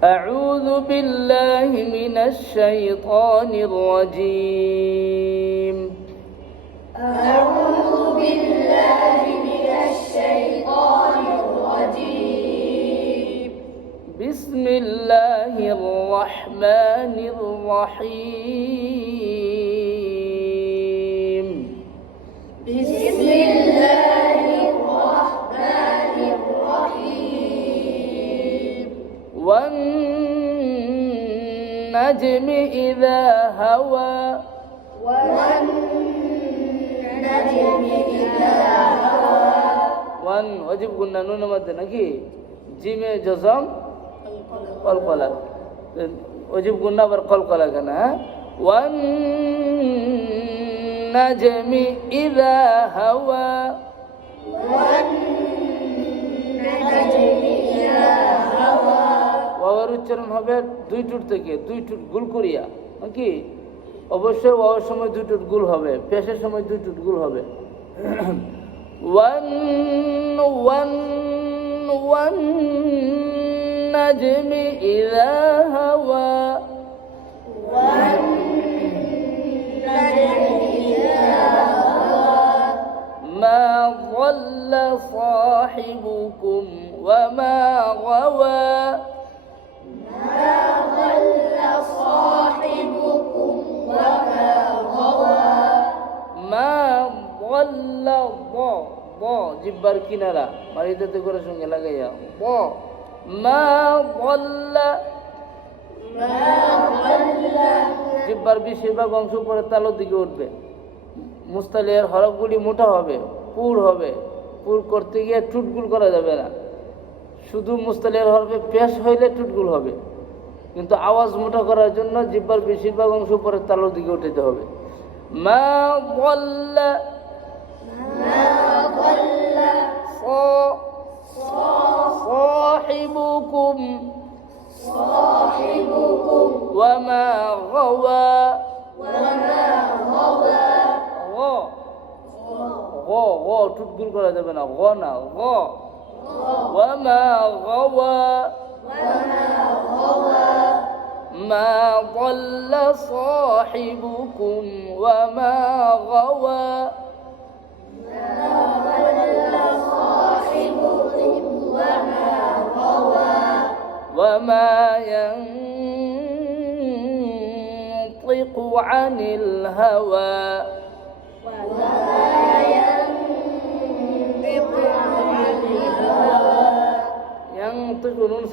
أعوذ بالله من الشيطان الرجيم. أعوذ بالله من الشيطان الرجيم. بسم الله الرحمن الرحيم. بسم الله الرحمن الرحيم. والنجم إذا هوى. والنجم إذا هوى. ওয়ান ওয়াজিব গুন্না নুনের মধ্যে নাকি জিমে জজম কলকলা ওয়াজিব গুন্না আবার কলকলা কেন হ্যাঁ ওয়ান নাজমি ইযা হাওয়া والنجم إذا هوى. ওয়াওয়ের উচ্চারণ হবে দুই টুট থেকে দুই টুট গুল করিয়া নাকি অবশ্যই ওয়াওয়ের সময় দুই টুট গুল হবে পেশের সময় দুই টুট গুল হবে والنجم إذا هوى والنجم إذا هوى. ما ضل صاحبكم وما غوى ما ضل صاحبكم وما غوى. ما ضل জিব্বার কিনারা মারিদাতে করে সঙ্গে লাগাইয়া মা ضل ما ضل. জিব্বার বেশিরভাগ অংশ পরে তালুর দিকে উঠবে মুস্তালিয়ার হরফগুলি মোটা হবে পুর হবে পুর করতে গিয়ে টুটগুল করা যাবে না শুধু মুস্তালিয়ার হরফে পেশ হইলে টুটগুল হবে কিন্তু আওয়াজ মোটা করার জন্য জিব্বার বেশিরভাগ অংশ পরে তালুর দিকে উঠাতে হবে মা ضل ما ضل صاحبكم صاحبكم وما غوى وما غوى. টুটগুল করা যাবে না না وما غوى وما غوى. ما ضل صاحبكم وما غوى ما ضل صاحبكم وما غوى. وما ينطق عن الهوى وما ينطق عن الهوى. ينطق نون